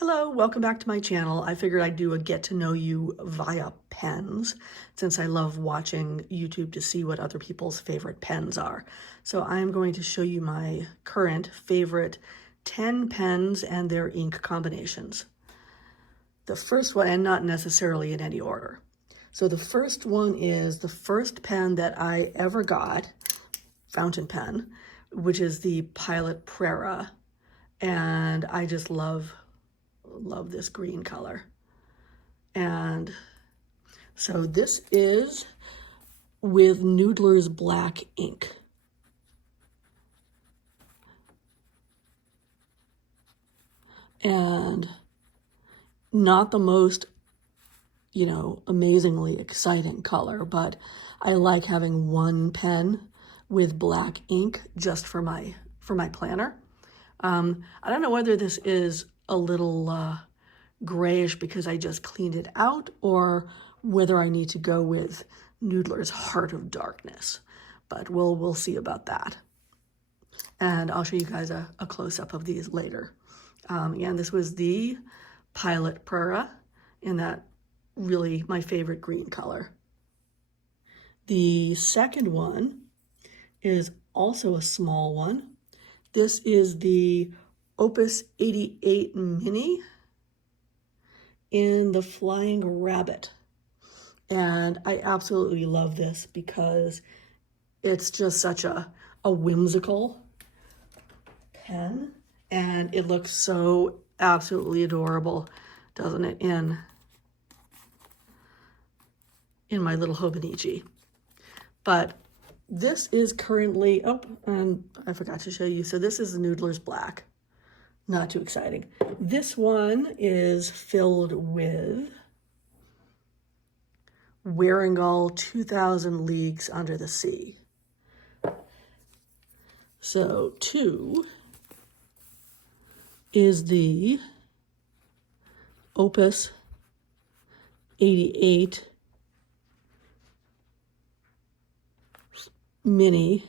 Hello, welcome back to my channel. I figured I'd do a get to know you via pens since I love watching YouTube to see what other people's favorite pens are. So I'm going to show you my current favorite 10 pens and their ink combinations. The first one, and not necessarily in any order. So the first one is the first pen that I ever got, fountain pen, which is the Pilot Prera. And I just love this green color. And so this is with Noodler's black ink. And not the most, amazingly exciting color, but I like having one pen with black ink just for my planner. I don't know whether this is a little grayish because I just cleaned it out, or whether I need to go with Noodler's Heart of Darkness, but we'll see about that. And I'll show you guys a close-up of these later. And this was the Pilot Prera in that really my favorite green color. The second one is also a small one. This is the Opus 88 Mini in the Flying Rabbit. And I absolutely love this because it's just such a whimsical pen, and it looks so absolutely adorable, doesn't it, in my little Hobonichi. But this is currently, and I forgot to show you, so this is the Noodler's Black. Not too exciting. This one is filled with Wearingal 2000 Leagues Under the Sea. So 2 is the Opus 88 Mini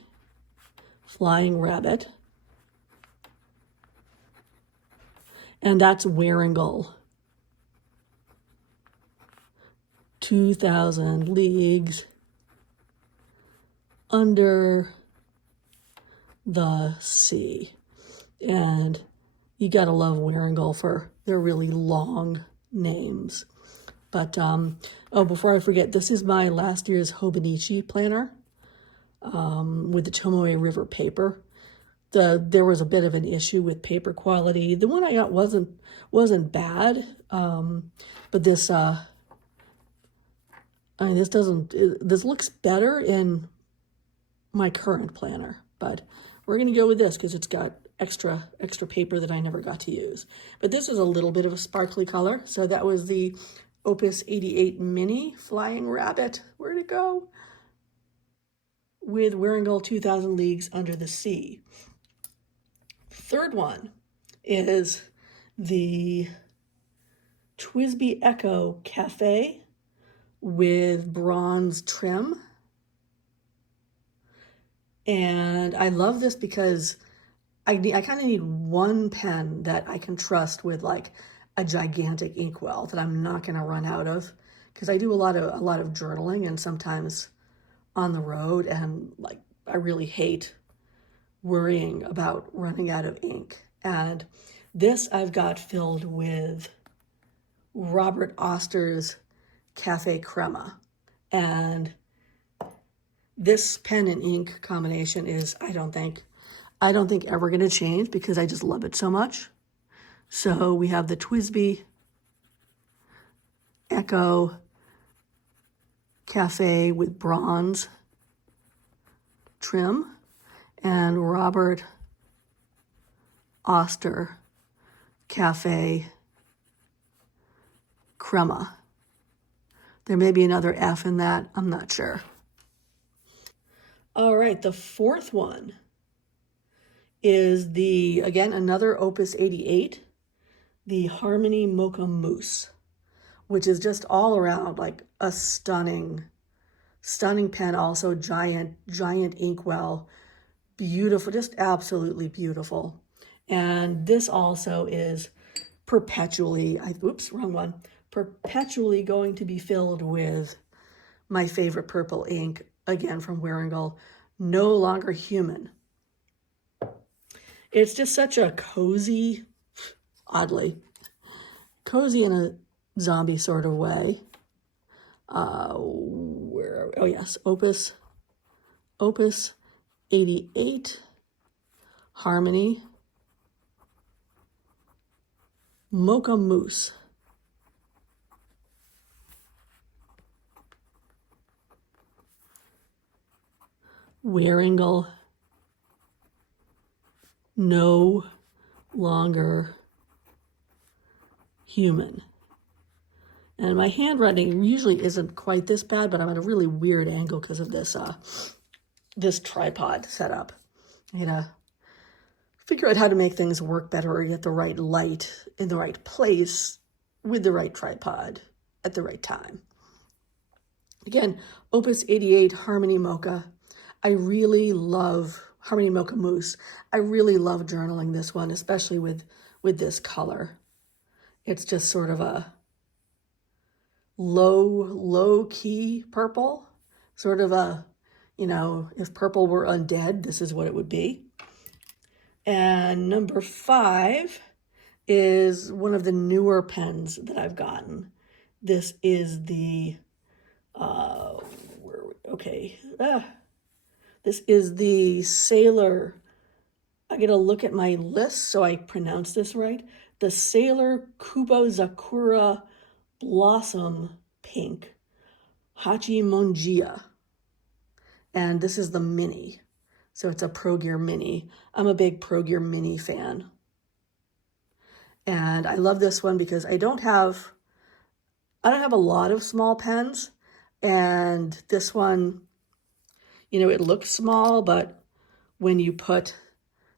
Flying Rabbit. And that's Wearingal 2000 Leagues Under the Sea. And you gotta love Wearingal for their really long names. But, before I forget, this is my last year's Hobonichi planner with the Tomoe River paper. There was a bit of an issue with paper quality. The one I got wasn't bad, but this this looks better in my current planner. But we're gonna go with this because it's got extra paper that I never got to use. But this is a little bit of a sparkly color. So that was the Opus 88 Mini Flying Rabbit. Where'd it go? With Wearingal 2000 Leagues Under the Sea. Third one is the TWSBI Echo Cafe with bronze trim. And I love this because I kind of need one pen that I can trust with like a gigantic inkwell that I'm not going to run out of, because I do a lot of journaling and sometimes on the road, and like I really hate worrying about running out of ink. And this I've got filled with Robert Oster's Cafe Crema. And this pen and ink combination is, I don't think ever going to change because I just love it so much. So we have the TWSBI Echo Cafe with bronze trim and Robert Oster Cafe Crema. There may be another F in that, I'm not sure. All right, the fourth one is again, another Opus 88, the Harmony Mocha Mousse, which is just all around like a stunning pen, also giant inkwell, beautiful, just absolutely beautiful. And this also is perpetually, oops, wrong one, perpetually going to be filled with my favorite purple ink, again from Wearingeul, No Longer Human. It's just such a cozy, oddly, cozy in a zombie sort of way. Oh yes, Opus 88, Harmony, Mocha Mousse. Wearingeul, No Longer Human. And my handwriting usually isn't quite this bad, but I'm at a really weird angle because of this this tripod setup. I gotta figure out how to make things work better or get the right light in the right place with the right tripod at the right time. Again, Opus 88 Harmony Mocha. I really love Harmony Mocha Mousse. I really love journaling this one, especially with this color. It's just sort of a low key purple, sort of a, you know, if purple were undead, this is what it would be. And number 5 is one of the newer pens that I've gotten. This is the this is the Sailor. I gotta look at my list so I pronounce this right. The Sailor Kubo Zakura Blossom Pink Hachimonjia. And this is the mini. So it's a Pro Gear Mini. I'm a big Pro Gear Mini fan. And I love this one because I don't have a lot of small pens. And this one, you know, it looks small, but when you put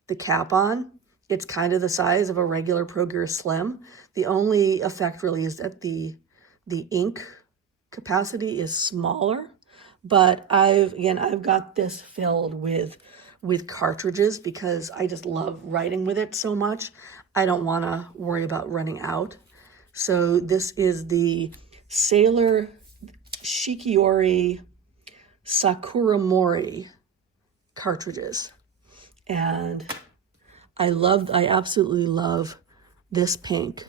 the cap on, it's kind of the size of a regular Pro Gear Slim. The only effect really is that the ink capacity is smaller, but I've got this filled with cartridges because I just love writing with it so much. I don't want to worry about running out. So this is the Sailor Shikiori Sakura Mori cartridges. And I absolutely love this pink.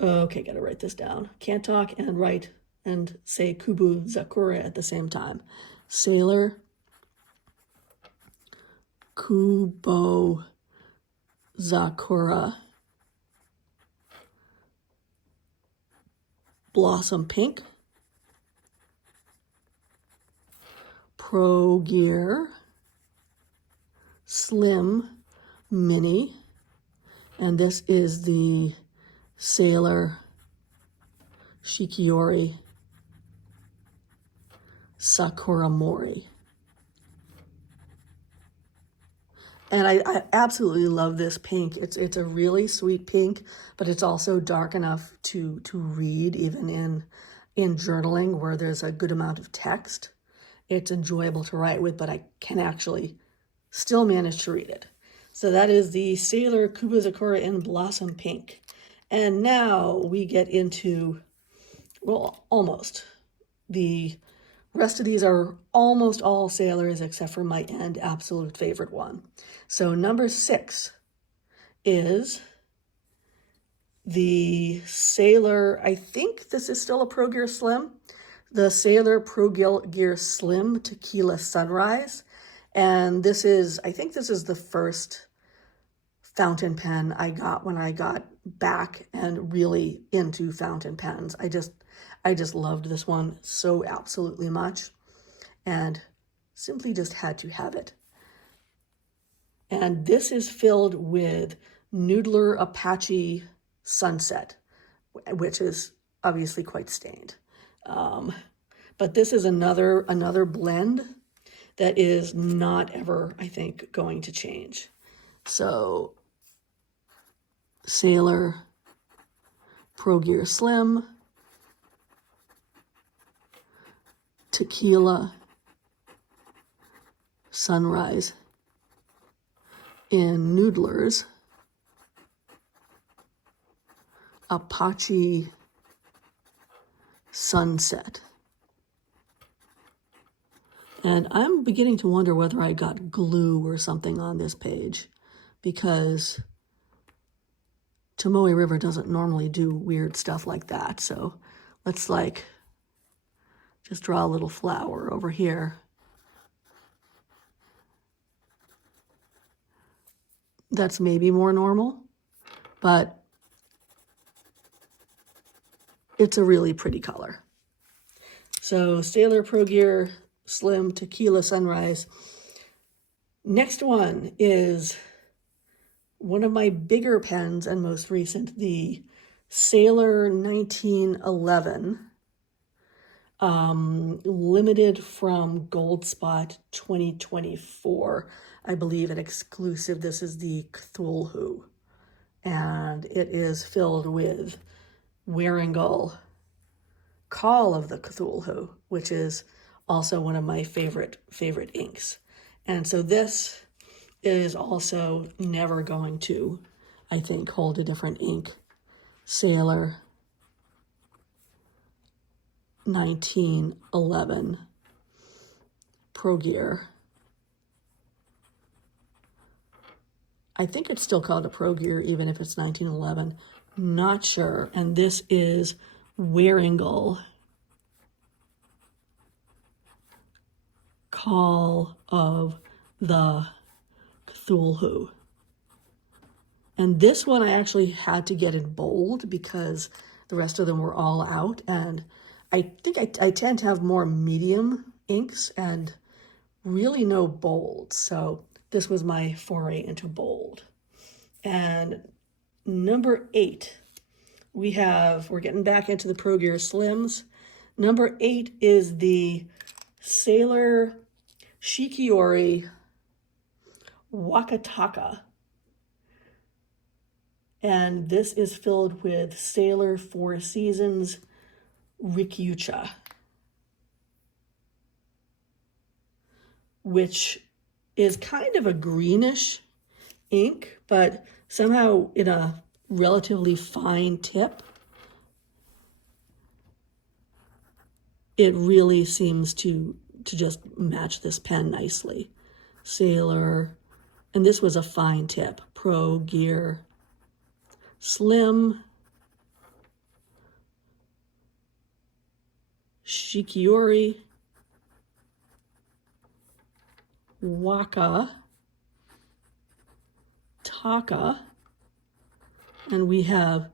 Okay, gotta write this down. Can't talk and write and say Kubo Zakura at the same time. Sailor Kubo Zakura Blossom Pink. Pro Gear Slim Mini. And this is the Sailor Shikiori Sakura Mori. And I absolutely love this pink. It's a really sweet pink, but it's also dark enough to read even in journaling where there's a good amount of text. It's enjoyable to write with, but I can actually still manage to read it. So that is the Sailor Kubo Zakura in Blossom Pink. And now we get into, well, almost. The rest of these are almost all Sailors except for my end absolute favorite one. So number 6 is the Sailor, I think this is still a Pro Gear Slim, the Sailor Pro Gear Slim Tequila Sunrise. And this is, I think this is the first fountain pen I got when I got back and really into fountain pens. I just loved this one so absolutely much and simply just had to have it. And this is filled with Noodler Apache Sunset, which is obviously quite stained. But this is another blend that is not ever, I think, going to change. So Sailor Pro Gear Slim, Tequila Sunrise in Noodlers. Apache Sunset. And I'm beginning to wonder whether I got glue or something on this page, because Tomoe River doesn't normally do weird stuff like that. So let's like just draw a little flower over here. That's maybe more normal, but it's a really pretty color. So Sailor Pro Gear Slim Tequila Sunrise. Next one is one of my bigger pens and most recent, the Sailor 1911, limited from Gold Spot 2024, I believe, an exclusive. This is the Cthulhu, and it is filled with Waringal Call of the Cthulhu, which is also one of my favorite inks. And so this is also never going to, I think, hold a different ink. Sailor 1911 Pro Gear. I think it's still called a Pro Gear, even if it's 1911. Not sure. And this is Waringal Call of the Cthulhu. And this one I actually had to get in bold because the rest of them were all out. And I think I tend to have more medium inks and really no bold. So this was my foray into bold. And number 8, we're getting back into the Pro Gear Slims. Number 8 is the Sailor Shikiori Wakataka. And this is filled with Sailor Four Seasons Rikyucha, which is kind of a greenish ink, but somehow in a relatively fine tip. It really seems to just match this pen nicely. Sailor, and this was a fine tip. Pro Gear Slim Shikiori Waka Taka, and we have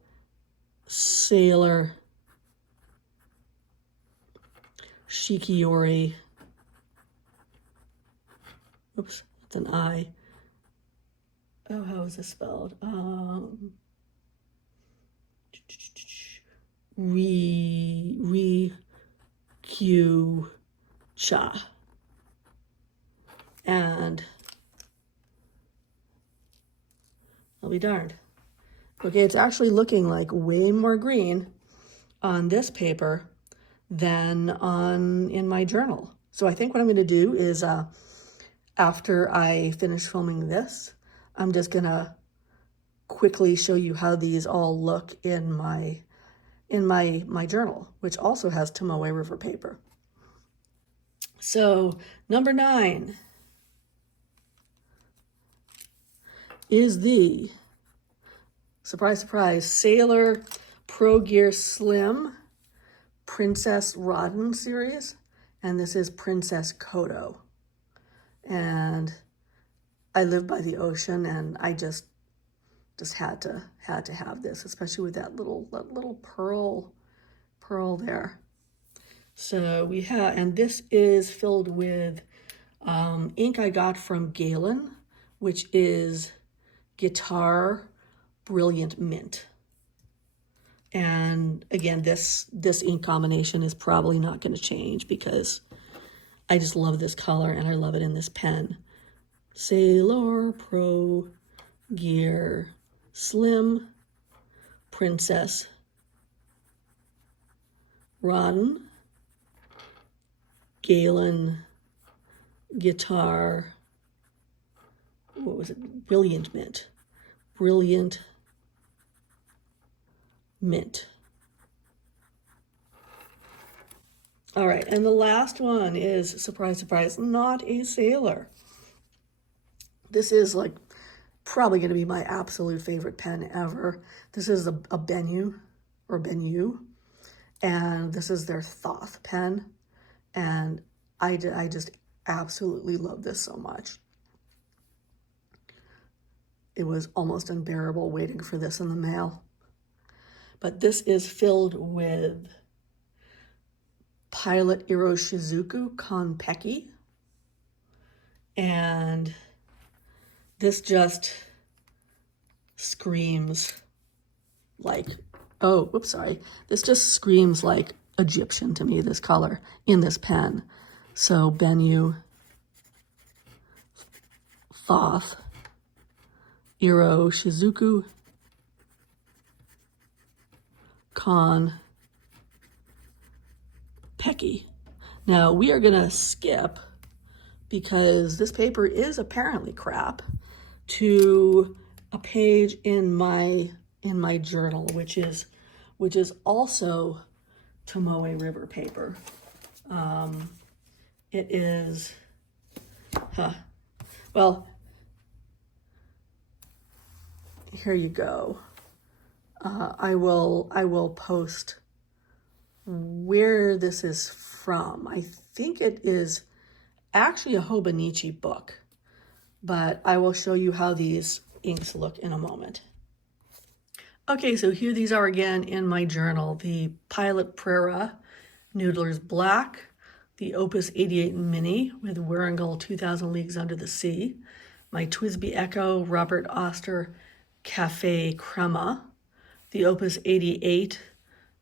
Sailor Shikiori, oops, that's an I. Oh, how is this spelled? Rikyucha. And I'll be darned. Okay, it's actually looking like way more green on this paper than in my journal. So I think what I'm going to do is after I finish filming this, I'm just going to quickly show you how these all look in my journal, which also has Tomoe River paper. So number 9 is the, surprise, surprise, Sailor Pro Gear Slim Princess Rodden series, and this is Princess Kodo. And I live by the ocean, and I just had to have this, especially with that little pearl there. So we have, and this is filled with ink I got from Galen, which is Guitar Brilliant Mint. And again, this ink combination is probably not going to change because I just love this color and I love it in this pen. Sailor Pro Gear Slim Princess Rodden Galen Guitar, what was it? Brilliant Mint. Brilliant Mint. All right, and the last one is, surprise, surprise, not a sailor. This is like probably going to be my absolute favorite pen ever. This is a Bennu, or Bennu, and this is their Thoth pen, and I just absolutely love this so much. It was almost unbearable waiting for this in the mail. But this is filled with Pilot Iroshizuku Konpeki, and this just screams like, oh, whoops, sorry. This just screams like Egyptian to me, this color in this pen. So Bennu, Thoth, Iroshizuku, Konpeki. Now we are gonna skip, because this paper is apparently crap, to a page in my journal, which is also Tomoe River paper. It is, well, here you go. I will post where this is from. I think it is actually a Hobonichi book, but I will show you how these inks look in a moment. Okay, so here these are again in my journal. The Pilot Prera Noodler's Black, the Opus 88 Mini with Warringal 2000 Leagues Under the Sea, my TWSBI Echo Robert Oster Cafe Crema, the Opus 88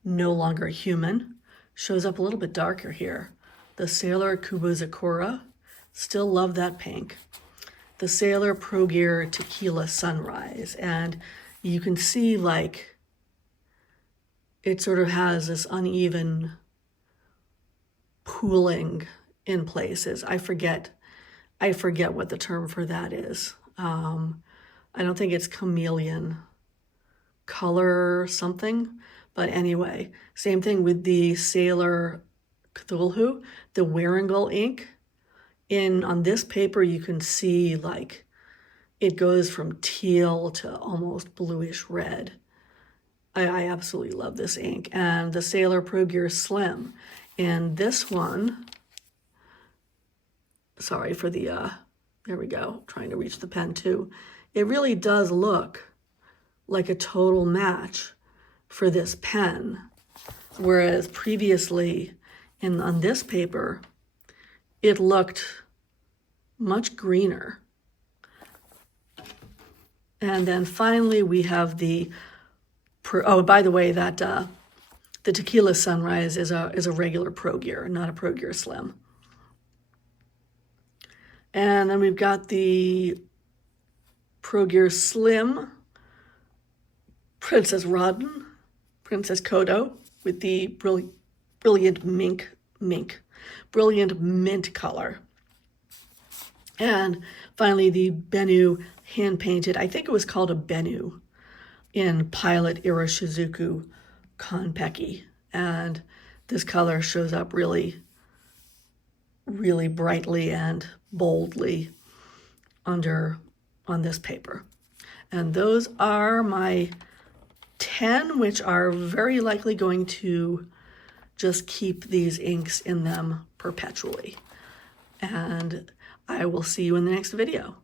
No Longer Human, shows up a little bit darker here. The Sailor Kubuzakura, still love that pink. The Sailor Pro Gear Tequila Sunrise, and you can see like it sort of has this uneven pooling in places. I forget what the term for that is. I don't think it's chameleon color something, but anyway, same thing with the Sailor Cthulhu, the Warringal ink. On this paper, you can see like it goes from teal to almost bluish red. I absolutely love this ink. And the Sailor Pro Gear Slim. And this one, sorry for the, there we go, trying to reach the pen too. It really does look like a total match for this pen. Whereas previously on this paper, it looked much greener. And then finally we have the, oh, by the way, that the Tequila Sunrise is a regular Pro Gear, not a Pro Gear Slim. And then we've got the Pro Gear Slim, Princess Rodden, Princess Kodo, with the brilliant brilliant mint color. And finally, the Bennu hand-painted, I think it was called a Bennu, in Pilot Iroshizuku Konpeki. And this color shows up really, really brightly and boldly on this paper. And those are my 10, which are very likely going to just keep these inks in them perpetually. And I will see you in the next video.